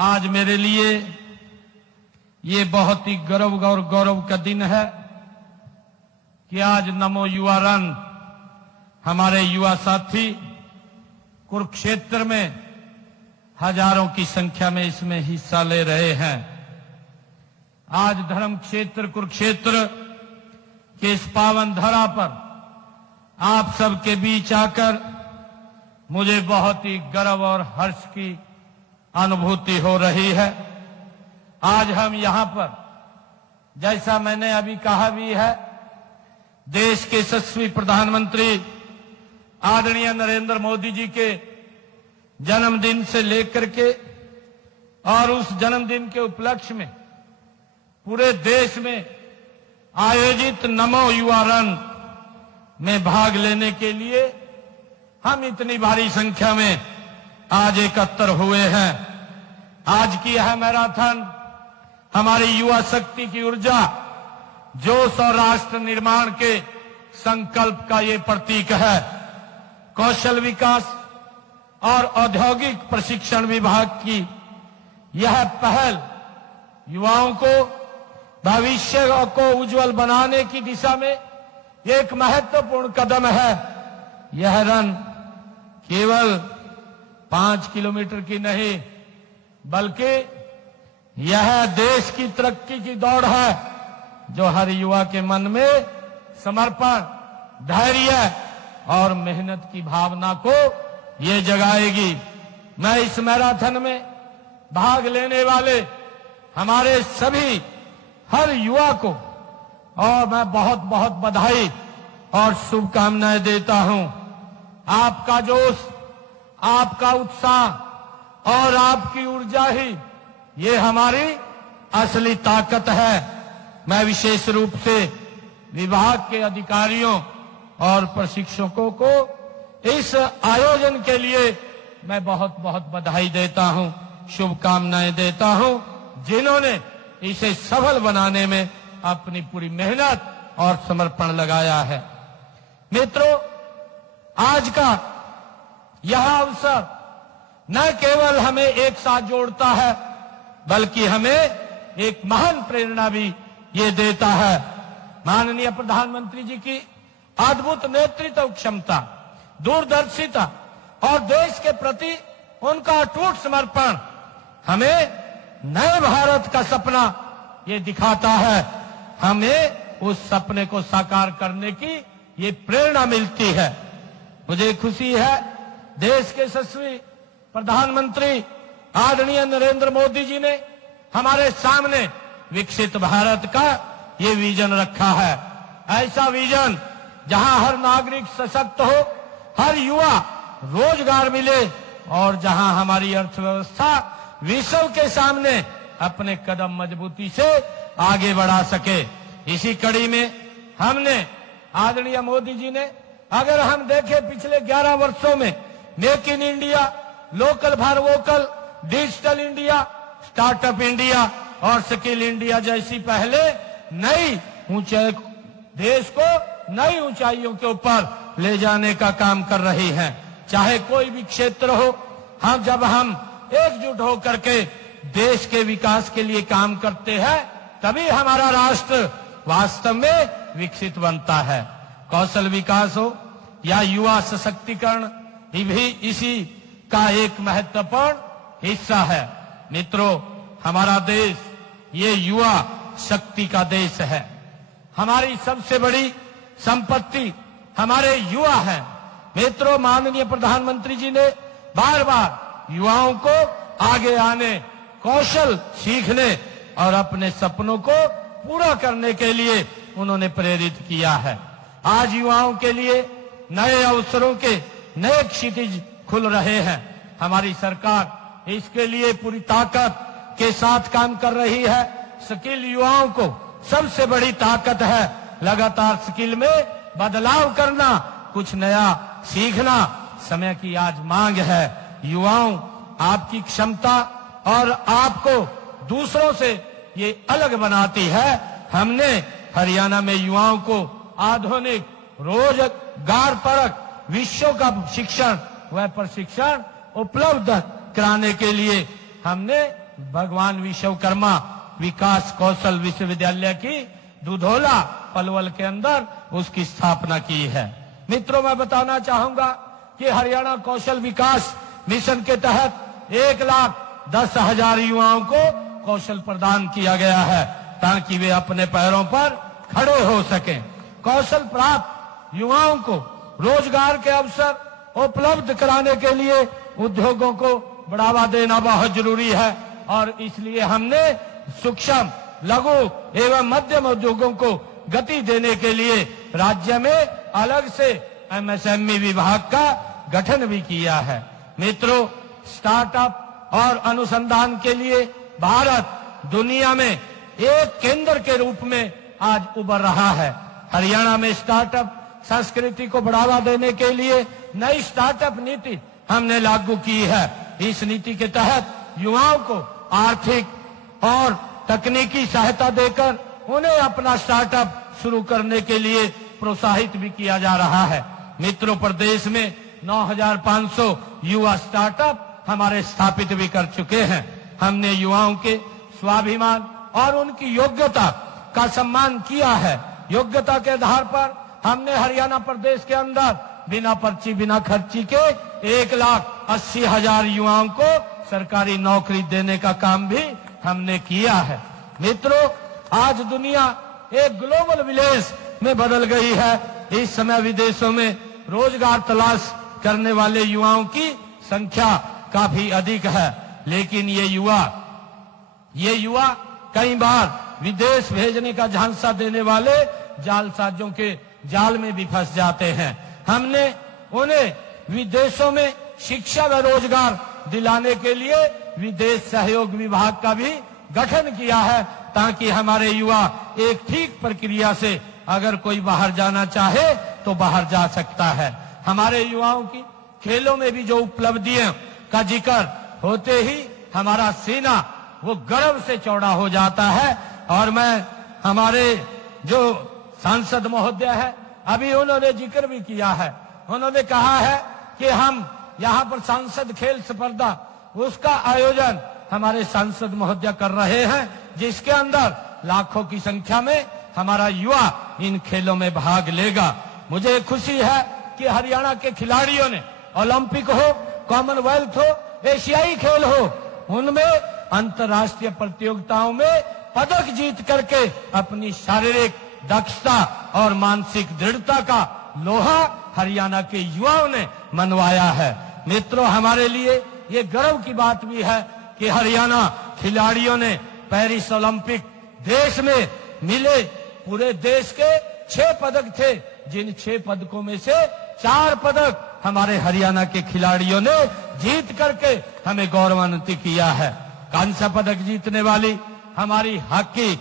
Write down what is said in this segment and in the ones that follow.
आज मेरे लिए ये बहुत ही गर्व और गौरव का दिन है कि आज नमो युवा रन हमारे युवा साथी कुरुक्षेत्र में हजारों की संख्या में इसमें हिस्सा ले रहे हैं। आज धर्म क्षेत्र कुरुक्षेत्र के इस पावन धरा पर आप सबके बीच आकर मुझे बहुत ही गर्व और हर्ष की अनुभूति हो रही है। आज हम यहां पर, जैसा मैंने अभी कहा भी है, देश के यशस्वी प्रधानमंत्री आदरणीय नरेंद्र मोदी जी के जन्मदिन से लेकर के और उस जन्मदिन के उपलक्ष्य में पूरे देश में आयोजित नमो युवा रन में भाग लेने के लिए हम इतनी भारी संख्या में आज एकत्र हुए हैं। आज की यह मैराथन हमारी युवा शक्ति की ऊर्जा, जोश और राष्ट्र निर्माण के संकल्प का ये प्रतीक है। कौशल विकास और औद्योगिक प्रशिक्षण विभाग की यह पहल युवाओं को भविष्य को उज्जवल बनाने की दिशा में एक महत्वपूर्ण कदम है। यह रन केवल 5 किलोमीटर की नहीं, बल्कि यह देश की तरक्की की दौड़ है जो हर युवा के मन में समर्पण, धैर्य और मेहनत की भावना को ये जगाएगी। मैं इस मैराथन में भाग लेने वाले हमारे सभी हर युवा को और मैं बहुत बहुत बधाई और शुभकामनाएं देता हूं। आपका जोश, आपका उत्साह और आपकी ऊर्जा ही ये हमारी असली ताकत है। मैं विशेष रूप से विभाग के अधिकारियों और प्रशिक्षकों को इस आयोजन के लिए मैं बहुत बहुत बधाई देता हूं, शुभकामनाएं देता हूं, जिन्होंने इसे सफल बनाने में अपनी पूरी मेहनत और समर्पण लगाया है। मित्रों, आज का यह अवसर न केवल हमें एक साथ जोड़ता है, बल्कि हमें एक महान प्रेरणा भी ये देता है। माननीय प्रधानमंत्री जी की अद्भुत नेतृत्व क्षमता, दूरदर्शिता और देश के प्रति उनका अटूट समर्पण हमें नए भारत का सपना ये दिखाता है। हमें उस सपने को साकार करने की ये प्रेरणा मिलती है। मुझे खुशी है देश के यशस्वी प्रधानमंत्री आदरणीय नरेंद्र मोदी जी ने हमारे सामने विकसित भारत का ये विजन रखा है। ऐसा विजन जहां हर नागरिक सशक्त हो, हर युवा रोजगार मिले और जहां हमारी अर्थव्यवस्था विश्व के सामने अपने कदम मजबूती से आगे बढ़ा सके। इसी कड़ी में हमने आदरणीय मोदी जी ने, अगर हम देखें पिछले 11 वर्षों में make in India, local for vocal, digital India, startup India और स्किल इंडिया जैसी पहले नई ऊंचाई, देश को नई ऊंचाइयों के ऊपर ले जाने का काम कर रही हैं। चाहे कोई भी क्षेत्र हो, जब हम एकजुट होकर के देश के विकास के लिए काम करते हैं, तभी हमारा राष्ट्र वास्तव में विकसित बनता है। कौशल विकास हो या युवा सशक्तिकरण भी इसी का एक महत्वपूर्ण हिस्सा है। मित्रों, हमारा देश ये युवा शक्ति का देश है। हमारी सबसे बड़ी संपत्ति हमारे युवा हैं। मित्रों, माननीय प्रधानमंत्री जी ने बार बार युवाओं को आगे आने, कौशल सीखने और अपने सपनों को पूरा करने के लिए उन्होंने प्रेरित किया है। आज युवाओं के लिए नए अवसरों के नए क्षितिज खुल रहे हैं। हमारी सरकार इसके लिए पूरी ताकत के साथ काम कर रही है। स्किल युवाओं को सबसे बड़ी ताकत है। लगातार स्किल में बदलाव करना, कुछ नया सीखना समय की आज मांग है। युवाओं, आपकी क्षमता और आपको दूसरों से ये अलग बनाती है। हमने हरियाणा में युवाओं को आधुनिक रोजगार परक विश्व का शिक्षण व प्रशिक्षण उपलब्ध कराने के लिए हमने भगवान विश्वकर्मा विकास कौशल विश्वविद्यालय की दुधौला पलवल के अंदर उसकी स्थापना की है। मित्रों, मैं बताना चाहूंगा कि हरियाणा कौशल विकास मिशन के तहत 1,10,000 युवाओं को कौशल प्रदान किया गया है ताकि वे अपने पैरों पर खड़े हो सकें। कौशल प्राप्त युवाओं को रोजगार के अवसर उपलब्ध कराने के लिए उद्योगों को बढ़ावा देना बहुत जरूरी है और इसलिए हमने सूक्ष्म, लघु एवं मध्यम उद्योगों को गति देने के लिए राज्य में अलग से एमएसएमई विभाग का गठन भी किया है। मित्रों, स्टार्टअप और अनुसंधान के लिए भारत दुनिया में एक केंद्र के रूप में आज उभर रहा है। हरियाणा में स्टार्टअप संस्कृति को बढ़ावा देने के लिए नई स्टार्टअप नीति हमने लागू की है। इस नीति के तहत युवाओं को आर्थिक और तकनीकी सहायता देकर उन्हें अपना स्टार्टअप शुरू करने के लिए प्रोत्साहित भी किया जा रहा है। मित्रों, प्रदेश में 9,500 युवा स्टार्टअप हमारे स्थापित भी कर चुके हैं। हमने युवाओं के स्वाभिमान और उनकी योग्यता का सम्मान किया है। योग्यता के आधार पर हमने हरियाणा प्रदेश के अंदर बिना पर्ची बिना खर्ची के 1,80,000 युवाओं को सरकारी नौकरी देने का काम भी हमने किया है। मित्रों, आज दुनिया एक ग्लोबल विलेज में बदल गई है। इस समय विदेशों में रोजगार तलाश करने वाले युवाओं की संख्या काफी अधिक है, लेकिन ये युवा कई बार विदेश भेजने का झांसा देने वाले जालसाजों के जाल में भी फंस जाते हैं। हमने उन्हें विदेशों में शिक्षा व रोजगार दिलाने के लिए विदेश सहयोग विभाग का भी गठन किया है ताकि हमारे युवा एक ठीक प्रक्रिया से अगर कोई बाहर जाना चाहे तो बाहर जा सकता है। हमारे युवाओं की खेलों में भी जो उपलब्धियों का जिक्र होते ही हमारा सीना वो गर्व से चौड़ा हो जाता है। और मैं हमारे जो सांसद महोदय है, अभी उन्होंने जिक्र भी किया है। उन्होंने कहा है कि हम यहाँ पर सांसद खेल स्पर्धा उसका आयोजन हमारे सांसद महोदय कर रहे हैं, जिसके अंदर लाखों की संख्या में हमारा युवा इन खेलों में भाग लेगा। मुझे खुशी है कि हरियाणा के खिलाड़ियों ने ओलंपिक हो, कॉमनवेल्थ हो, एशियाई खेल हो, उनमें अंतर्राष्ट्रीय प्रतियोगिताओं में पदक जीत करके अपनी शारीरिक दक्षता और मानसिक दृढ़ता का लोहा हरियाणा के युवाओं ने मनवाया है। मित्रों, हमारे लिए ये गर्व की बात भी है कि हरियाणा खिलाड़ियों ने पेरिस ओलंपिक देश में मिले पूरे देश के 6 पदक थे, जिन 6 पदकों में से 4 पदक हमारे हरियाणा के खिलाड़ियों ने जीत करके हमें गौरवान्वित किया है। कांस्य पदक जीतने वाली हमारी हॉकी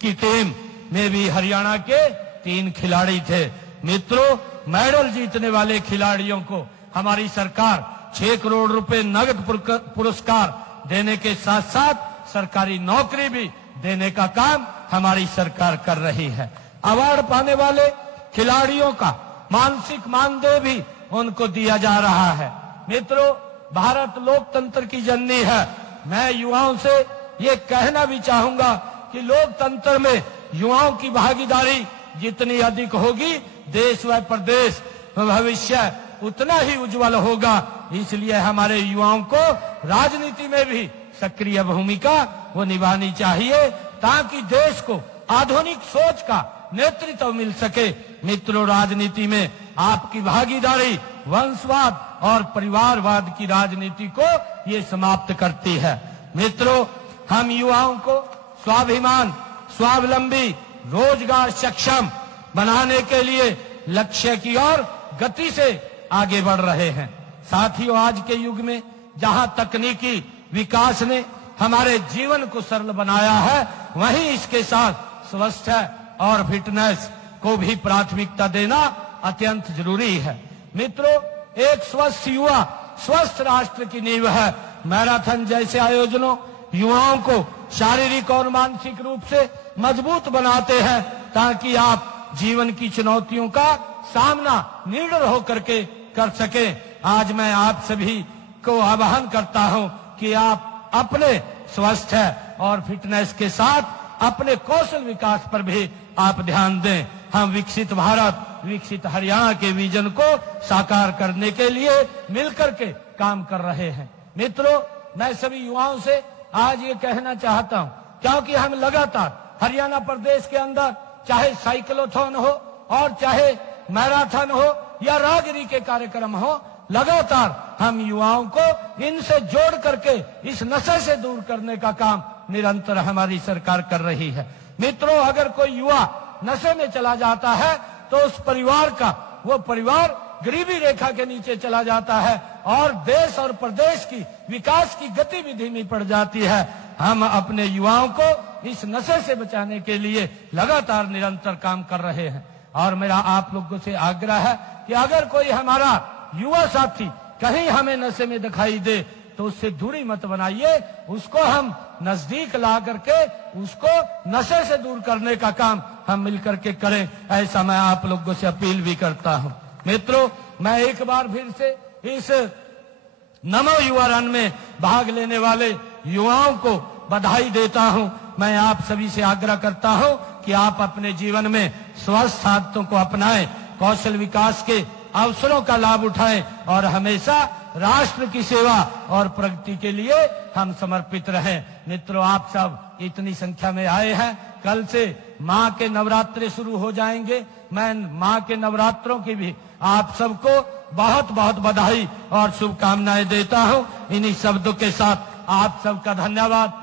की टीम में भी हरियाणा के 3 खिलाड़ी थे। मित्रों, मेडल जीतने वाले खिलाड़ियों को हमारी सरकार 6 करोड़ रुपए नगद पुरस्कार देने के साथ साथ सरकारी नौकरी भी देने का काम हमारी सरकार कर रही है। अवार्ड पाने वाले खिलाड़ियों का मानसिक मानदेय भी उनको दिया जा रहा है। मित्रों, भारत लोकतंत्र की जननी है। मैं युवाओं से ये कहना भी चाहूंगा कि लोकतंत्र में युवाओं की भागीदारी जितनी अधिक होगी, देश व प्रदेश भविष्य उतना ही उज्जवल होगा। इसलिए हमारे युवाओं को राजनीति में भी सक्रिय भूमिका वो निभानी चाहिए ताकि देश को आधुनिक सोच का नेतृत्व मिल सके। मित्रों, राजनीति में आपकी भागीदारी वंशवाद और परिवारवाद की राजनीति को ये समाप्त करती है। मित्रों, हम युवाओं को स्वाभिमान, स्वावलंबी, रोजगार सक्षम बनाने के लिए लक्ष्य की ओर गति से आगे बढ़ रहे हैं। साथियों, आज के युग में जहां तकनीकी विकास ने हमारे जीवन को सरल बनाया है, वहीं इसके साथ स्वास्थ्य और फिटनेस को भी प्राथमिकता देना अत्यंत जरूरी है। मित्रों, एक स्वस्थ युवा स्वस्थ राष्ट्र की नींव है। मैराथन जैसे आयोजनों युवाओं को शारीरिक और मानसिक रूप से मजबूत बनाते हैं ताकि आप जीवन की चुनौतियों का सामना निडर होकर के कर सके। आज मैं आप सभी को आह्वान करता हूं कि आप अपने स्वस्थ है और फिटनेस के साथ अपने कौशल विकास पर भी आप ध्यान दें। हम विकसित भारत, विकसित हरियाणा के विजन को साकार करने के लिए मिलकर के काम कर रहे हैं। मित्रों, मैं सभी युवाओं से आज ये कहना चाहता हूं, क्योंकि हम लगातार हरियाणा प्रदेश के अंदर चाहे साइक्लोथॉन हो और चाहे मैराथन हो या राजगिरी के कार्यक्रम हो, लगातार हम युवाओं को इनसे जोड़ करके इस नशे से दूर करने का काम निरंतर हमारी सरकार कर रही है। मित्रों, अगर कोई युवा नशे में चला जाता है तो उस परिवार का, वो परिवार गरीबी रेखा के नीचे चला जाता है और देश और प्रदेश की विकास की गति भी धीमी पड़ जाती है। हम अपने युवाओं को इस नशे से बचाने के लिए लगातार निरंतर काम कर रहे हैं और मेरा आप लोगों से आग्रह है कि अगर कोई हमारा युवा साथी कहीं हमें नशे में दिखाई दे तो उससे दूरी मत बनाइए, उसको हम नजदीक ला करके उसको नशे से दूर करने का काम हम मिलकर के करें, ऐसा मैं आप लोगों से अपील भी करता हूं। मित्रों, मैं एक बार फिर से इस नमो युवा रन में भाग लेने वाले युवाओं को बधाई देता हूं। मैं आप सभी से आग्रह करता हूं कि आप अपने जीवन में स्वस्थ आदतों को अपनाएं, कौशल विकास के अवसरों का लाभ उठाएं और हमेशा राष्ट्र की सेवा और प्रगति के लिए हम समर्पित रहें। मित्रों, आप सब इतनी संख्या में आए हैं, कल से माँ के नवरात्रे शुरू हो जाएंगे। मैं माँ के नवरात्रों की भी आप सबको बहुत बहुत बधाई और शुभकामनाएं देता हूं। इन्हीं शब्दों के साथ आप सबका धन्यवाद।